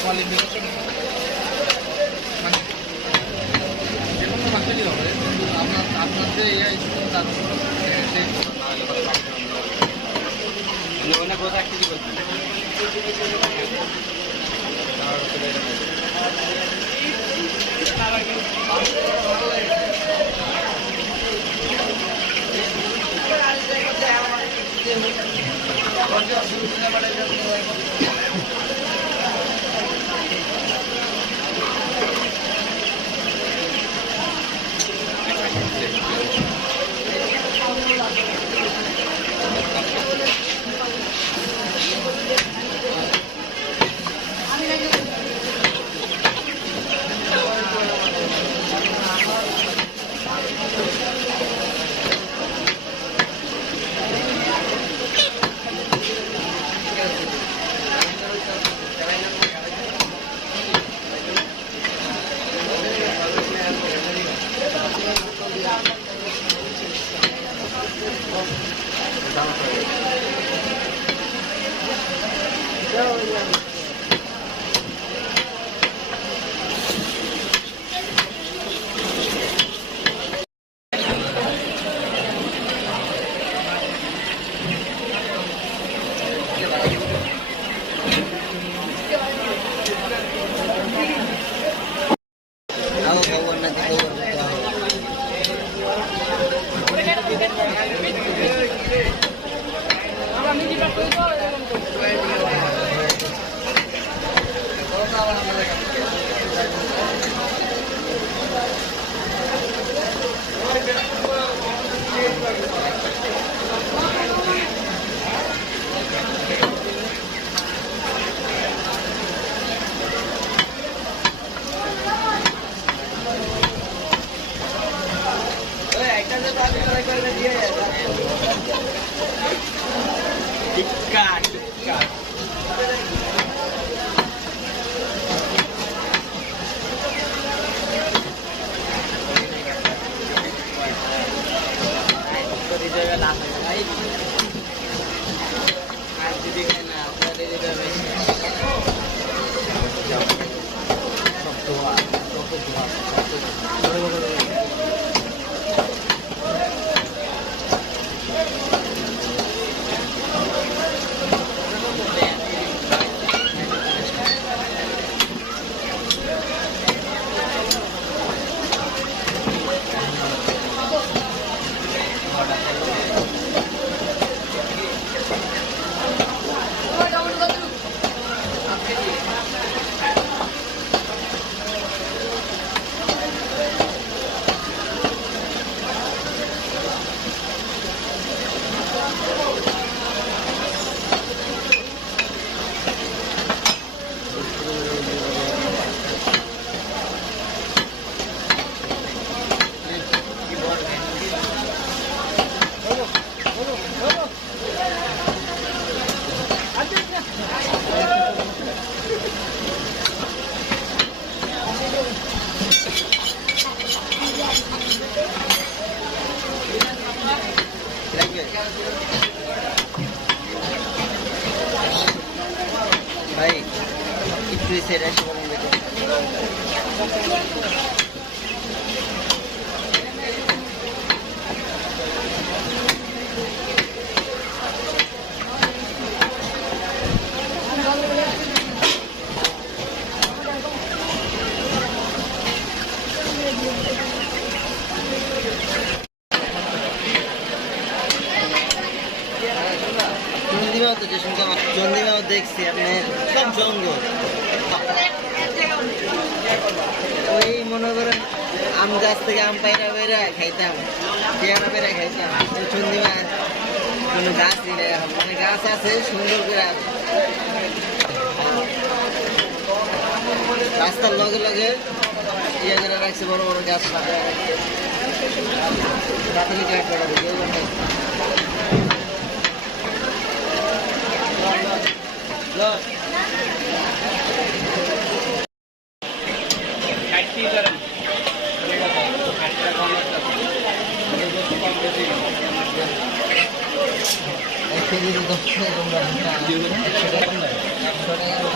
Qualification মানে যে কোনো ভাষারই হবে, কিন্তু আপনার যে ইয়ে স্কুল তার অনেক কথা অ্যাক্টিভ করছেন। ভাই একটু সেট আসে বলেন দেখো। চন্দিমাও তো যে সঙ্গে আমার চন্দিমাও দেখছি আপনি সব জঙ্গল, ওই মনে করেন আম গাছ থেকে আম পায়রা বেড়া খাইতাম, পেয়ারা বেড়া খাইতাম। ওই চন্দিমা কোনো গাছই নেই এখন, মানে গাছ আছে সুন্দর করে আছে। রাস্তার লগে লগে ইয়ে করে রাখছে, বড় বড় গাছ পাতা প্রাথমিক যদি ধরতে তোমরা 100 টাকা কম দেয় 100 টাকা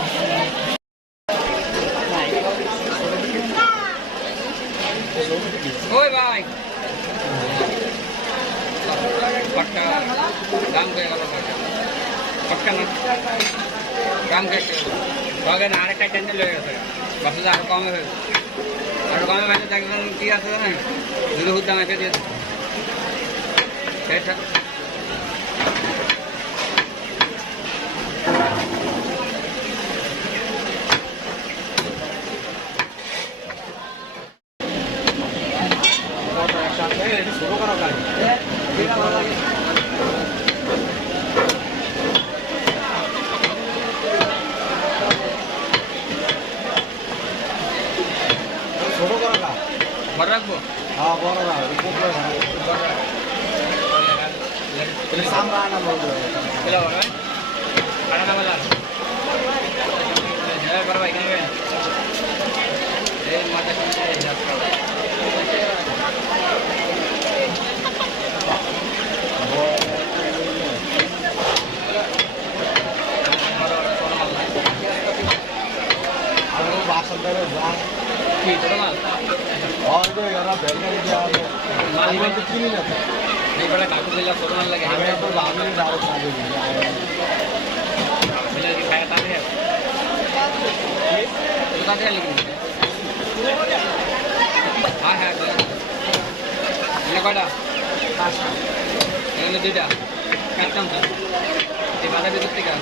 ওই ভাই पक्का दाम क्या करो पक्का ना दाम क्या अगर नारे का टेंशन ले गया बस आरो कम है मैंने तकरीबन किया था ना जुलू हुद्दा में दिया था शुरू करो ছোট করা না बड़ रखबो হ্যাঁ বড় না উপরে সামনে আনা বলবো चलो भाई खाना ना वाला है बड़ा भाई कहां गए ए माता বাসন্তরে যা की थोड़ा माल और जो यार बेलगाड़ी दिया माल में तो किनी ना नहीं बड़ा काकू दिला थोड़ा माल लगे हमें तो लाने डाल सारे मिला के खाया था है तो का लेकिन हां हां ये कोड़ा ये दुटा काटम था ये बाधा भी दुट्टी का